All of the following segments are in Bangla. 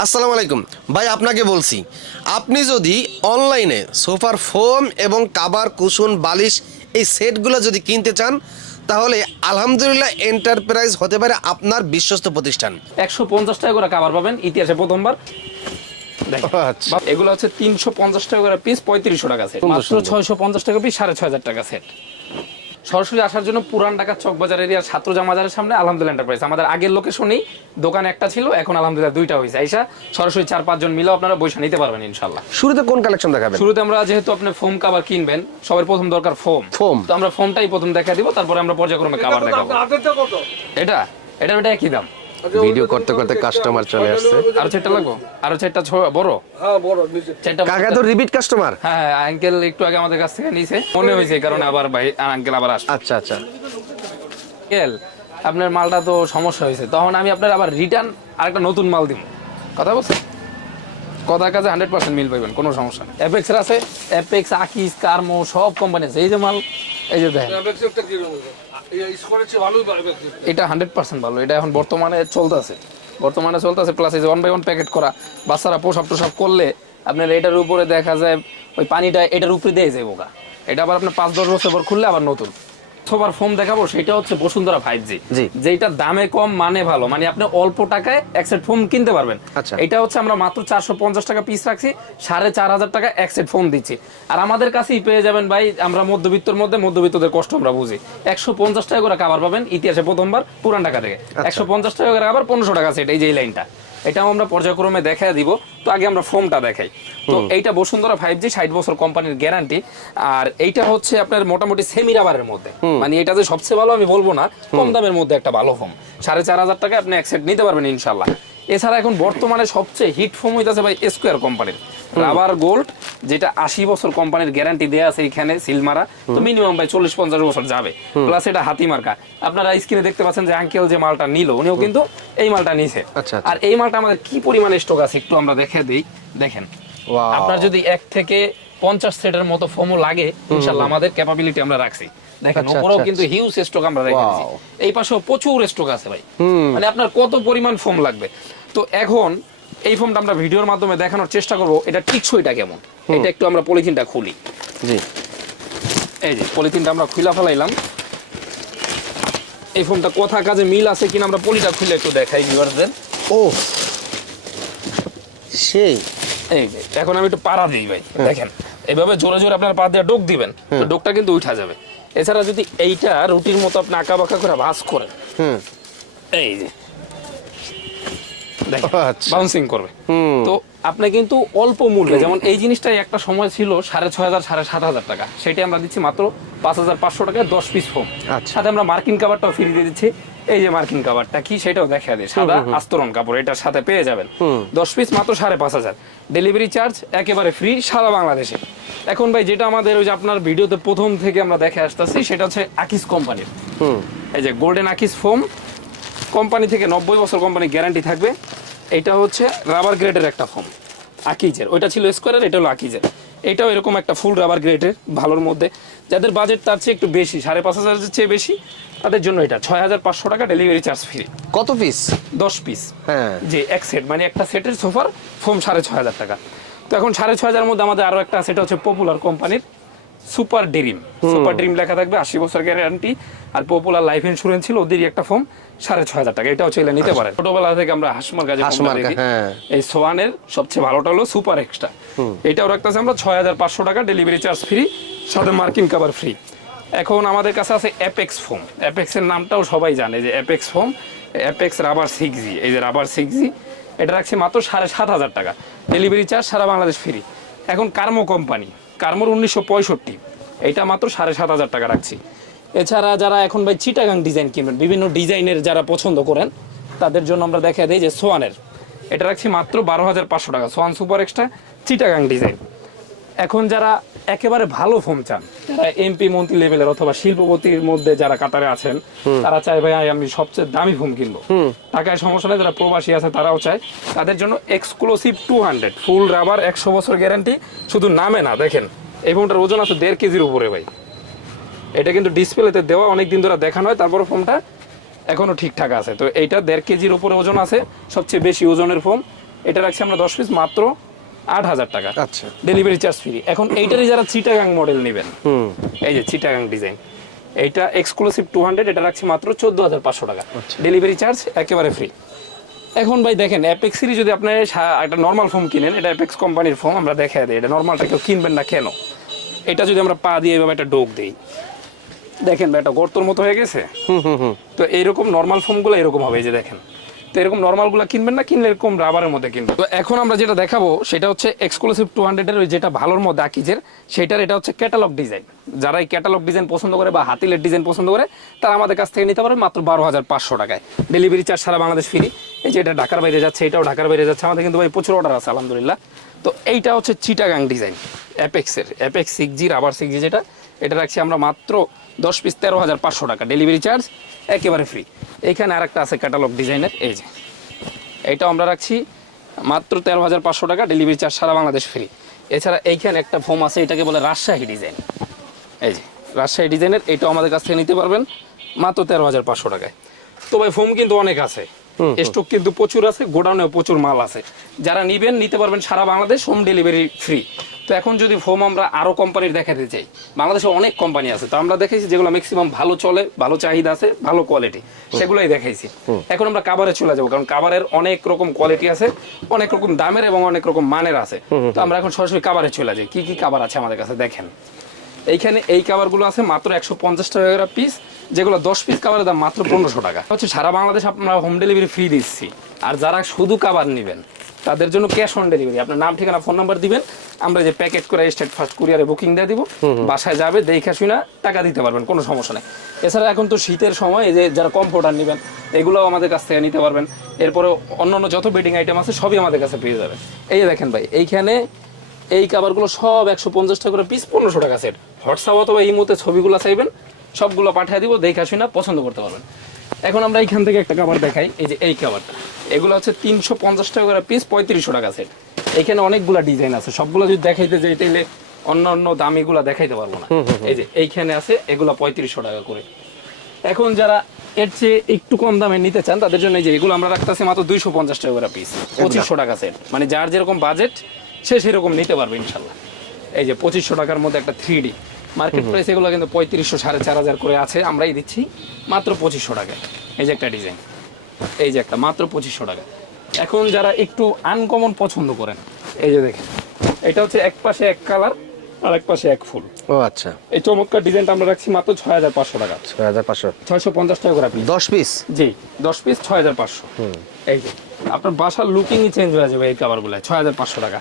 আসসালামু আলাইকুম ভাই, আপনাকে বলছি, আপনি যদি অনলাইনে সোফার ফোম এবং কাভার কুশন বালিশ এই সেটগুলো যদি কিনতে চান, তাহলে আলহামদুলিল্লাহ এন্টারপ্রাইজ হতে পারে আপনার বিশ্বস্ত প্রতিষ্ঠান। 150 টাকা করে কাভার পাবেন, ইতিহাসে প্রথমবার। আচ্ছা, এগুলো হচ্ছে 350 টাকা করে পিস, 3500 টাকা সেট, মাত্র 650 টাকা পিস, 6500 টাকা সেট। সরাসরি আসার জন্য পুরান ঢাকা চকবাজার এরিয়ার ছাত্রজা মাজারের সামনে আলহামদুলিল্লাহ এন্টারপ্রাইজ। আমাদের আগের লোকেশনেই দোকান একটা ছিল, এখন আলহামদুলিল্লাহ দুইটা হয়েছে। আইসা সরাসরি 4-5 জন মিলেও আপনারা বসে নিতে পারবেন ইনশাল্লাহ। শুরুতে কোন কালেকশন দেখাবেন? শুরুতে আমরা যেহেতু আপনি ফোম কাভার কিনবেন, সবার প্রথম দরকার ফোম। তো আমরা ফোমটাই প্রথম দেখা দিব, তারপরে আমরা পর্যায়ক্রমে কাভার দেখাবো। এটা একই দাম। ভিডিও করতে করতে কাস্টমার চলে আসছে। আরো চারটা লাগবো, আরো চারটা বড়। হ্যাঁ বড় চারটা। কাকা তো রিপিট কাস্টমার। হ্যাঁ, আঙ্কেল একটু আগে আমাদের কাছ থেকে নিয়েছে, মনে হয়েছে কারণে আবার ভাই আঙ্কেল আবার আসছে। আচ্ছা আচ্ছা, আঙ্কেল আপনার মালটা তো সমস্যা হয়েছে, তখন আমি আপনার আবার রিটার্ন আরেকটা নতুন মাল দিব। কথা বলছেন, কথার কাছে 100% মিল পাইবেন, কোনো সমস্যা নেই। অ্যাপেক্স এর আছে, অ্যাপেক্স, আকিস, কার্মো সব কোম্পানি আছে। এই যে মাল, এই যে দেখেন, এটা 100% ভালো। এটা এখন বর্তমানে চলতেছে, প্লাস এই যে 1/1 প্যাকেট করা। বাচ্চারা পোশাক টোশাক করলে আপনার এটার উপরে দেখা যায় ওই পানিটা এটার উপরে দিয়ে যায় বোকা। এটা আবার আপনার 5-10 বছর পর খুললে আবার নতুন। সোফার ফোম দেখাবো, সেটা হচ্ছে বসুন্ধরা 5G, যেটা দামে কম মানে ভালো, মানে আপনি অল্প টাকায় এক সেট ফোম কিনতে পারবেন। এটা হচ্ছে আমরা মাত্র 450 টাকা পিস রাখছি, 4500 টাকা এক সেট ফোম দিচ্ছি। আর আমাদের কাছেই পেয়ে যাবেন ভাই, আমরা মধ্যবিত্তদের কষ্ট আমরা বুঝি। 150 টাকা করে কাভার পাবেন, ইতিহাসে প্রথমবার পুরান ঢাকা থেকে। 150 টাকা করে কাভার, 1500 টাকা সেট। এই যে এই লাইনটা, এটাও আমরা পর্যায়ক্রমে দেখায় দিব। তো আগে আমরা ফোমটা দেখাই। তো এইটা বসুন্ধরা 5G, 60 বছর কোম্পানির গ্যারান্টি। আর এইটা হচ্ছে আপনার মোটামুটি সেমি রাবারের মধ্যে, মানে এটা যে সবচেয়ে ভালো আমি বলবো না, কম দামের মধ্যে একটা ভালো ফোম। 4500 টাকা আপনি এক সেট নিতে পারবেন ইনশাল্লাহ। এছাড়া এখন বর্তমানে সবচেয়ে হিট ফোম হইতেছে ভাই স্কোয়ার কোম্পানির রাবার গোল্ড, যেটা 80 বছর কোম্পানির গ্যারান্টি দেয়া আছে এখানে, সিলমারা। তো মিনিমাম ভাই 40-50 বছর যাবে। প্লাস এটা হাতি মার্কা। আপনারা স্ক্রিনে দেখতে পাচ্ছেন যে আঙ্কেল যে মালটা নিল, উনিও কিন্তু এই মালটা নিছে। আর এই মালটা আমাদের কি পরিমাণে স্টক আছে একটু আমরা দেখে দিই। দেখেন, আপনার যদি 1 থেকে 50 সেটের মতো ফোমও লাগে, ইনশাআল্লাহ আমাদের ক্যাপাবিলিটি আমরা রাখছি। দেখেন, উপরেও কিন্তু হিউজ স্টক আমরা রেখেছি, এই পাশেও প্রচুর স্টক আছে ভাই। মানে আপনার কত পরিমাণ ফোম লাগবে। তো এখন এই ফোমটা আমরা ভিডিওর মাধ্যমে দেখানোর চেষ্টা করব, এটা টিকসইটা কেমন। এটা একটু আমরা পলিথিনটা খুলি। জি, এই যে পলিথিনটা আমরা খুলে ফেলাইলাম। এই ফোমটা কথা কাজে মিল আছে কিনা আমরা পলিটা খুলে একটু দেখাই ভিউয়ারদের। ও সেই, এই যে এখন আমি একটু পাড়া দিই ভাই। দেখেন, এইভাবে জোরে জোরে আপনার পা দিয়ে ডোক দিবেন, তো ডোকটা কিন্তু উঠা যাবে। এছাড়া যদি এইটা রুটির মতো আপনি আঁকা বাঁকা করে ভাঁজ করেন, এই যে বাউন্সিং করবে। তো আপনি কিন্তু অল্প মূল্যে, যেমন এই জিনিসটাই একটা সময় ছিল 6500-7500 টাকা, সেটা আমরা দিচ্ছি মাত্র 5500 টাকায় 10 পিস ফোম। সাথে আমরা মার্কিন কাভারটাও ফ্রি দিয়ে দিচ্ছি। এই যে মার্কিন কাভারটা কি সেটাও দেখা দিই, সাদা আস্তরণ কাপড়, এটার সাথে পেয়ে যাবেন 10 পিস মাত্র 5500। ডেলিভারি চার্জ একেবারে ফ্রি সারা বাংলাদেশে। এখন ভাই যেটা আমাদের ওই যে আপনার ভিডিওতে প্রথম থেকে আমরা দেখে আসতেছি, সেটা হচ্ছে আকিস কোম্পানির। এই যে গোল্ডেন আকিস ফোম কোম্পানি থেকে 90 বছর কোম্পানি গ্যারান্টি থাকবে। এটা হচ্ছে রাবার গ্রেডের একটা ফোম আকিজের, ওইটা ছিল স্কোয়ারের, এটা হলো আকিজের। এটাও এরকম একটা ফুল রাবার গ্রেডের ভালোর মধ্যে। যাদের বাজেট তার চেয়ে একটু বেশি, 5500 চেয়ে বেশি, তাদের জন্য এটা 6500 টাকা ডেলিভারি চার্জ ফ্রি। কত পিস? 10 পিস। হ্যাঁ, যে এক সেট, মানে একটা সেটের সোফার ফোম 6500 টাকা। তো এখন 6500 মধ্যে আমাদের আরো একটা, সেটা হচ্ছে পপুলার কোম্পানির সুপার ড্রিম। সুপার ড্রিম লেখা থাকবে, 80 বছর guarantee. Are popular life insurance ছিল, ওদেরই একটা ফোম 6500 টাকা। এটাও চাইলে নিতে পারেন। ছোটবেলা থেকে আমরা হাসমার্কা যে কোম্পানি, এই সোয়ানের সবচেয়ে ভালোটা হলো সুপার এক্সট্রা। এটাও রাখতেছে আমরা 6500 টাকা ডেলিভারি চার্জ ফ্রি, সাথে মার্কিন কাভার ফ্রি। এখন আমাদের কাছে আছে অ্যাপেক্স ফোম। অ্যাপেক্স এর নামটাও সবাই জানে যে apex foam, apex rubber 6G। এই যে রাবার 6G, এটা রাখছি মাত্র 7500 টাকা ডেলিভারি চার্জ সারা বাংলাদেশ ফ্রি। এখন কার্মো কোম্পানি, কার্মোর 1965, এটা মাত্র 7500 টাকা রাখছি। এছাড়া যারা এখন ভাই চিটাগাং ডিজাইন কিনবেন, বিভিন্ন ডিজাইনের যারা পছন্দ করেন, তাদের জন্য আমরা দেখা দিই যে সোয়ানের, এটা রাখছি মাত্র 12500 টাকা। Schwann super extra Chittagong design. এখন যারা একেবারে ভালো ফোম চান, যারা এমপি মন্ত্রী লেভেলের অথবা শিল্পপতির মধ্যে যারা কাতারে আছেন, তারা চায় ভাই আমি সবচেয়ে দামি ফোম কিনবো, টাকায় সমস্যা নেই, যারা প্রবাসী আছে তারাও চায়, তাদের জন্য এক্সক্লুসিভ 200 ফুল রাবার 100 বছর গ্যারান্টি। শুধু নামে না, দেখেন এই ফোমটার ওজন আছে 1.5 কেজির উপরে ভাই। এটা কিন্তু ডিসপ্লেতে দেওয়া, অনেকদিন ধরে দেখানো হয়, তারপরে ফোমটা এখনো ঠিকঠাক আছে। তো এইটা 1.5 কেজির উপরে ওজন আছে, সবচেয়ে বেশি ওজনের ফোম। এটা রাখছি আমরা 10 পিস মাত্র 8,000 টাকা। আচ্ছা। Delivery charge free. এখন এইটারই যারা চিটাগাং মডেল নেবেন, এই যে চিটাগাং ডিজাইন, এইটা এক্সক্লুসিভ 200, এটা রাখছি মাত্র 14,500 টাকা। ডেলিভারি চার্জ একেবারে ফ্রি। এখন ভাই দেখেন অ্যাপেক্সেরই যদি আপনি একটা নর্মাল ফোম কিনেন, এটা অ্যাপেক্স কোম্পানির ফোম, আমরা দেখাই দিই এটা নর্মালটা কেউ কিনবেন না কেন। এটা যদি আমরা পা দিয়ে এভাবে একটা ডোক দিই, দেখেন ভাই একটা গর্তর মতো হয়ে গেছে। তো এইরকম নর্মাল ফোমগুলো এরকম হবে, এই যে দেখেন। তো এরকম নর্মালগুলো কিনবেন না, কিনলে এরকম রাবারের মধ্যে কিনবেন। তো এখন আমরা যেটা দেখাবো সেটা হচ্ছে এক্সক্লুসিভ 200 এর ওই যেটা ভালোর মধ্যে আকিজের, সেটার এটা হচ্ছে ক্যাটালগ ডিজাইন। যারা এই ক্যাটালগ ডিজাইন পছন্দ করে বা হাতিলের ডিজাইন পছন্দ করে, তারা আমাদের কাছ থেকে নিতে পারবে মাত্র 12,500 টাকায়। ডেলিভারি চার্জ সারা বাংলাদেশ ফ্রি। এই যে এটা ঢাকার বাইরে যাচ্ছে, এটাও ঢাকার বাইরে যাচ্ছে, আমাদের কিন্তু ভাই প্রচুর অর্ডার আছে আলহামদুলিল্লাহ। তো এইটা হচ্ছে চিটাগাং ডিজাইন অ্যাপেক্সের, অ্যাপেক্স 6G রাবার 6G যেটা, এটা রাখছি আমরা মাত্র 10 পিস 13,500 টাকা। ডেলিভারি চার্জ একেবারে ফ্রি। এইখানে আরেকটা আছে ক্যাটালগ ডিজাইনের, এই যে এইটাও আমরা রাখছি মাত্র 13,500 টাকা। ডেলিভারি চার্জ সারা বাংলাদেশ ফ্রি। এছাড়া এইখানে একটা ফোম আছে, এটাকে বলে রাজশাহী ডিজাইন, এই যে রাজশাহী ডিজাইনের, এটাও আমাদের কাছ থেকে নিতে পারবেন মাত্র 13,500 টাকায়। তো ভাই ফোম কিন্তু অনেক আছে, স্টক কিন্তু প্রচুর আছে, গোডাউনেও প্রচুর মাল আছে। যারা নিবেন নিতে পারবেন সারা বাংলাদেশ, হোম ডেলিভারি ফ্রি। তো এখন যদি ফোম আমরা আরো কোম্পানির দেখাতে চাই, বাংলাদেশে অনেক কোম্পানি আছে, তো আমরা দেখাইছি যেগুলো ম্যাক্সিমাম ভালো চলে, ভালো চাহিদা আছে, ভালো কোয়ালিটি, সেগুলোই দেখাইছি। এখন আমরা কাভারে চলে যাবো, কারণ কাভারের অনেক রকম কোয়ালিটি আছে, অনেক রকম দামের এবং অনেক রকম মানের আছে। তো আমরা এখন সরাসরি কাভারে চলে যাই, কি কি কাভার আছে আমাদের কাছে দেখেন। এইখানে এই কাভারগুলো আছে মাত্র 150 টাকা পিস, যেগুলো 10 পিস কাভারের দাম মাত্র 1500 টাকা। হচ্ছে সারা বাংলাদেশ আমরা হোম ডেলিভারি ফ্রি দিচ্ছি। আর যারা শুধু কাভার নেবেন তাদের জন্য ক্যাশ অন ডেলিভারি, আপনার নাম ঠিকানা ফোন নাম্বার দিবেন, আমরা যে প্যাকেট করে স্টেট ফার্স্ট কুরিয়ারে বুকিং দিয়ে দিব, বাসায় যাবে, দেখে শুনে টাকা দিতে পারবেন, কোনো সমস্যা নেই। এছাড়া এখন তো শীতের সময়, এই যে যারা কমফোর্টার নেবেন এগুলোও আমাদের কাছ থেকে নিতে পারবেন। এরপরে অন্যান্য যত বেডিং আইটেম আছে সবই আমাদের কাছে পেয়ে যাবেন। এই যে দেখেন ভাই, এইখানে এই কাভারগুলো সব 150 টাকা করে পিস, 1500 টাকা সেট। হোয়াটসঅ্যাপ অথবা এই মুহূর্তে ছবিগুলো চাইবেন, সবগুলো পাঠিয়ে দিব, দেখে শুনে পছন্দ করতে পারবেন। এখন আমরা এইখান থেকে একটা কাভার দেখাই, এই যে এই কাভারটা, এগুলো হচ্ছে 350 টাকা করে পিস, 3500 টাকা সেট। এখানে অনেকগুলো ডিজাইন আছে, সবগুলো যদি দেখাইতে যাই তাহলে অন্য দামিগুলো দেখাইতে পারবো না। এই যে এইখানে আছে, এগুলো 3500 টাকা করে। এখন যারা এর চেয়ে একটু কম দামে নিতে চান তাদের জন্য এই যে এগুলো আমরা রাখতেছি মাত্র 250 টাকা করে পিস, 2500 টাকা সেট। মানে যার যেরকম বাজেট সে সেরকম নিতে পারবে ইনশাল্লাহ। এই যে 2500 টাকার মধ্যে একটা 3D, মার্কেট প্রাইস এগুলো কিন্তু 3500 4,500 করে আছে, আমরাই দিচ্ছি মাত্র 2500 টাকায়। এই যে একটা ডিজাইন, এই যে একটা মাত্র 2500 টাকা। এখন যারা একটু আনকমন পছন্দ করেন, এই যে দেখেন, এটা হচ্ছে এক পাশে এক কালার আর এক পাশে এক ফুল। ও আচ্ছা। এই চমৎকার ডিজাইনটা আমরা রাখছি মাত্র 6,500 টাকা। 6,500, 650 টাকা করে পিস, 10 পিস। জি 10 পিস 6,500। এই যে আপনার বাসার লুকিংই চেঞ্জ হয়ে যাবে এই কাভারগুলো, 6,500 টাকা।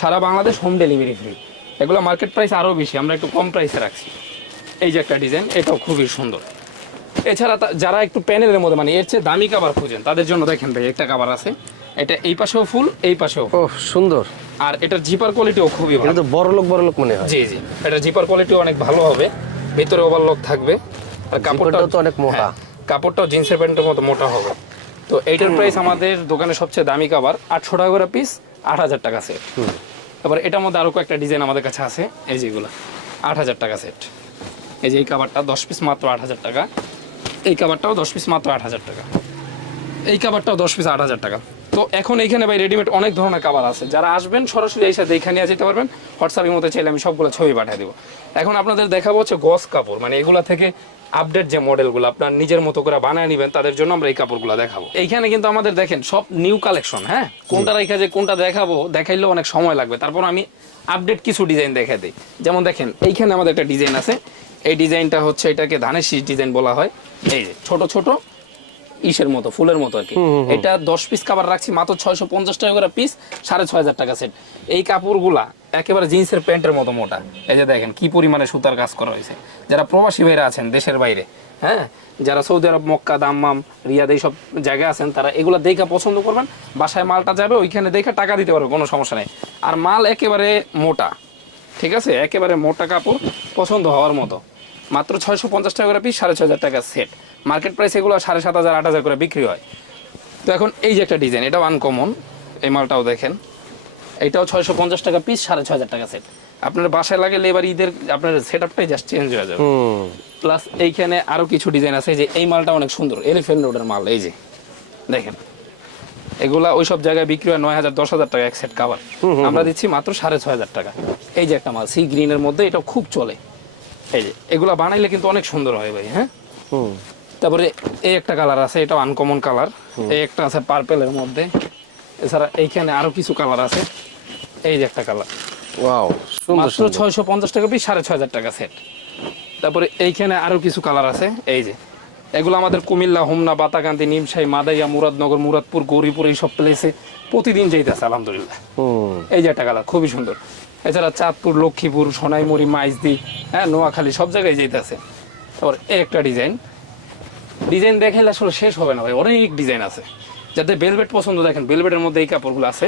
সারা বাংলাদেশ হোম ডেলিভারি ফ্রি। এগুলো মার্কেট প্রাইস আরও বেশি, আমরা একটু কম প্রাইসে রাখছি। এই যে একটা ডিজাইন, এটাও খুবই সুন্দর। এছাড়া যারা একটু প্যানেলের মধ্যে মানে এর চেয়ে দামি কাভার খুঁজেন তাদের জন্য দেখেন ভাই একটা কাভার আছে, এটা এই পাশেও ফুল এই পাশেও। ও সুন্দর। আর এটার জিপার কোয়ালিটিও খুবই ভালো, এটা তো বড় লোক মনে হয়। জি জি, এটার জিপার কোয়ালিটিও অনেক ভালো হবে, ভিতরে ওভারলক থাকবে। আর কাপড়টাও তো অনেক মোটা, কাপড়টাও জিন্সের প্যান্টের মতো মোটা হবে। তো এইটার প্রাইস আমাদের দোকানে সবচেয়ে দামি কাভার 800 টাকা করে পিস, 8,000 টাকা সেট। তারপর এটার মধ্যে আরো কয়েকটা ডিজাইন আমাদের কাছে আছে, এই যেগুলো 8,000 টাকা সেট। এই যে এই কাভারটা 10 পিস মাত্র 8,000 টাকা, এই কাভারটাও 10 পিস মাত্র 8,000 টাকা, এই কাভারটাও 10 পিস 8,000 টাকা। তো এখন এইখানে ভাই রেডিমেড অনেক ধরনের কাভার আছে, যারা আসবেন সরাসরি এই সাথে এইখানে যেতে পারবেন। হোয়াটসঅ্যাপের মধ্যে চাইলে আমি সবগুলো ছবি পাঠিয়ে দেবো। এখন আপনাদের দেখাবো হচ্ছে গস কাপড়, মানে এগুলা থেকে আপডেট যে মডেলগুলো আপনার নিজের মতো করে বানায় নেবেন তাদের জন্য আমরা এই কাপড়গুলো দেখাবো। এইখানে কিন্তু আমাদের দেখেন সব নিউ কালেকশন, হ্যাঁ, কোনটা রেখে যে কোনটা দেখাবো দেখাইলেও অনেক সময় লাগবে, তারপর আমি আপডেট কিছু ডিজাইন দেখা দিই। যেমন দেখেন এইখানে আমাদের একটা ডিজাইন আছে, এই ডিজাইনটা হচ্ছে এটাকে ধানের শীষ ডিজাইন বলা হয়। এই যে ছোট ছোট ইসের মতো ফুলের মতো আর কি। এটা 10 পিস কাভার রাখছি মাত্র 650 টাকা করে পিস, 6,500 টাকা সেট। এই কাপড়গুলা একেবারে জিন্সের প্যান্টের মতো মোটা। এই যে দেখেন কি পরিমাণে সুতার কাজ করা হয়েছে। যারা প্রবাসী ভাইরা আছেন দেশের বাইরে, হ্যাঁ, যারা সৌদি আরব, মক্কা, দাম্মাম, রিয়াদ এইসব জায়গায় আছেন, তারা এগুলো দেখে পছন্দ করবেন, বাসায় মালটা যাবে ওইখানে দেখে টাকা দিতে পারবে, কোনো সমস্যা নেই। আর মাল একেবারে মোটা, ঠিক আছে, একেবারে মোটা কাপড়, পছন্দ হওয়ার মতো। মাত্র 650 টাকা করে পিস, 6,500 টাকা সেট। মার্কেট প্রাইস এগুলো 7,500 8,000 করে বিক্রি হয়। তো এখন এই যে একটা ডিজাইন, এটাও আনকমন, এই মালটাও দেখেন, এইটাও 650 টাকা পিস, 6,500 টাকা সেট। আপনার বাসায় লাগে এবার ঈদের আপনার সেট আপটাই জাস্ট চেঞ্জ হয়ে যাবে। প্লাস এইখানে আরো কিছু ডিজাইন আছে, যে এই মালটা অনেক সুন্দর, এলিফ্যান্ট রোডের মাল। এই যে দেখেন এগুলা ওইসব জায়গায় বিক্রি হয় 9,000 10,000 টাকা এক সেট কাভার, আমরা দিচ্ছি মাত্র 6,500 টাকা। এই যে একটা মাল সি গ্রিনের মধ্যে, এটা খুব চলে। এই যে এগুলা বানাইলে কিন্তু অনেক সুন্দর হয় ভাই। হ্যাঁ, তারপরে এই একটা কালার আছে, এটা আনকমন কালার। এই একটা আছে পার্পেলের মধ্যে। এছাড়া এইখানে আরো কিছু কালার আছে। এই যে একটা কালার, ওয়াও, সুন্দর মাত্র সুন্দর। 650 টাকা পিস, 6,500 টাকা সেট। তারপরে এইখানে আরো কিছু কালার আছে। এই যে এগুলো আমাদের কুমিল্লা, হোমনা, বাতাকান্দি, নিমশাই, মাদাইয়া, মুরাদনগর, মুরাদপুর, গৌরীপুর এইসব প্লেসে প্রতিদিন যাইতেছে আলহামদুলিল্লাহ। এই যে একটা কালার খুবই সুন্দর। এছাড়া চাঁদপুর, লক্ষ্মীপুর, সোনাইমুড়ি, মাইজদি, হ্যাঁ, নোয়াখালী সব জায়গায় যাইতেছে। তারপর এই একটা ডিজাইন দেখাইলে আসলে শেষ হবে না ভাই, অনেক ডিজাইন আছে। যাতে বেলভেট পছন্দ, দেখেন বেলভেটের মধ্যে এই কাপড়গুলো আছে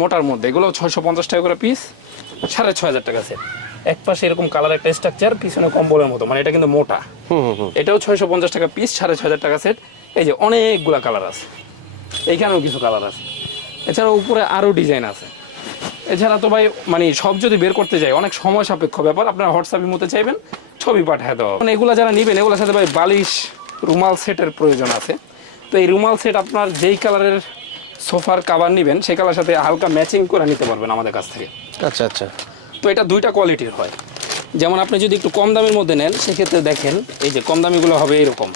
মোটার মধ্যে, এগুলো 650 টাকা করে পিস, 6,500 টাকা সেট। এক পাশে এরকম কালার একটা স্ট্রাকচার, পিছনে কম্বলের মতো, মানে এটা কিন্তু মোটা। এটাও 650 টাকা পিস, 6,500 টাকা সেট। এই যে অনেকগুলা কালার আছে, এইখানেও কিছু কালার আছে। এছাড়া উপরে আরও ডিজাইন আছে। এছাড়া তো ভাই মানে সব যদি বের করতে যাই অনেক সময় সাপেক্ষ ব্যাপার। আপনারা হোয়াটসঅ্যাপের মধ্যে চাইবেন, ছবি পাঠিয়ে দেওয়া। মানে এগুলো যারা নেবেন, এগুলোর সাথে ভাই বালিশ, রুমাল সেটের প্রয়োজন আছে। তো এই রুমাল সেট আপনার যেই কালারের সোফার কাভার নেবেন, সেই কালার সাথে হালকা ম্যাচিং করে নিতে পারবেন আমাদের কাছ থেকে। আচ্ছা আচ্ছা। তো এটা দুইটা কোয়ালিটির হয়। যেমন আপনি যদি একটু কম দামের মধ্যে নেন, সেক্ষেত্রে দেখেন এই যে কম দামিগুলো হবে এরকম।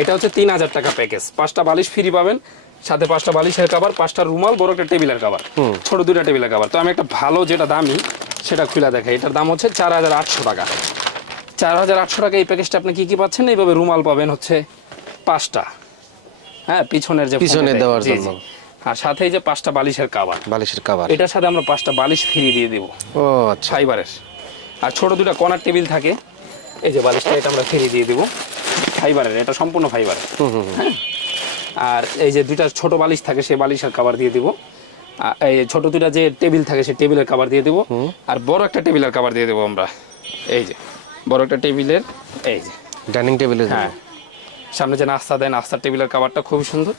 এটা হচ্ছে 3,000 টাকা প্যাকেজ, 5টা বালিশ ফ্রি পাবেন, সাথে 5টা বালিশের কাভার, 5টা রুমাল, বড় একটা টেবিলের কাভার, ছোট 2টা টেবিলের কাভার। তো আমি একটা ভালো যেটা দামি সেটা খুলে দেখাই। এটার দাম হচ্ছে 4,800 টাকা। 4,800 টাকা এই প্যাকেজটা আপনি কি কি পাচ্ছেন? এইভাবে রুমাল পাবেন হচ্ছে 5টা, হ্যাঁ, পিছনের যে পিছনে ফোমটা, দেওয়ার জি, জি। জন্য। আর সাথে এই যে 5টা বালিশের কাভার, বালিশের কভার। এটার সাথে আমরা 5টা বালিশ ফ্রি দিয়ে দিব, ও আচ্ছা। ফাইবারের। আর ছোট 2টা কর্নার টেবিল থাকে, এই যে বালিশটা, এটা আমরা ফ্রি দিয়ে দিব, ফাইবারের, এটা সম্পূর্ণ ফাইবার। হ্যাঁ, আর এই যে 2টা ছোট বালিশ থাকে, সেই বালিশের কভার দিয়ে দিব। এই ছোট 2টা যে টেবিল থাকে, সেই টেবিলের কভার দিয়ে দিব। আর বড় একটা টেবিলের কভার দিয়ে দেবো আমরা। এই যে বড় একটা টেবিলের, এই যে ডাইনিং টেবিলের জন্য। হ্যাঁ, সামনে যে নাস্তা দেয়, নাস্তার টেবিলের কভারটা খুব সুন্দর,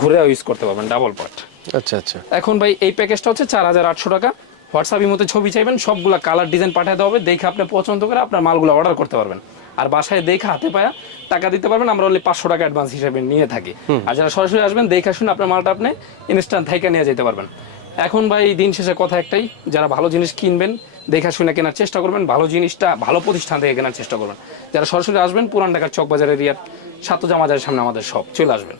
ঘুরেও ইউজ করতে পারবেন, ডাবল পার্ট। আচ্ছা আচ্ছা। এখন ভাই এই প্যাকেজটা হচ্ছে 4,800 টাকা। হোয়াটসঅ্যাপের মধ্যে ছবি চাইবেন, সবগুলা কালার ডিজাইন পাঠিয়ে দেওয়া হবে, দেখে আপনি পছন্দ করে আপনার মালগুলো অর্ডার করতে পারবেন। আর বাসায় দেখে হাতে পায়া টাকা দিতে পারবেন, আমরা অনলি 500 টাকা অ্যাডভান্স হিসেবে নিয়ে থাকি। আর যারা সরাসরি আসবেন, দেখে শুনে আপনার মালটা আপনি ইনস্ট্যান্ট থেকে নিয়ে যেতে পারবেন। এখন ভাই দিন শেষে কথা একটাই, যারা ভালো জিনিস কিনবেন দেখা শুনে কেনার চেষ্টা করবেন, ভালো জিনিসটা ভালো প্রতিষ্ঠান থেকে কেনার চেষ্টা করবেন। যারা সরাসরি আসবেন, পুরান ঢাকার চকবাজার এরিয়ার সাতজা মাজারের সামনে আমাদের শপ, চলে আসবেন।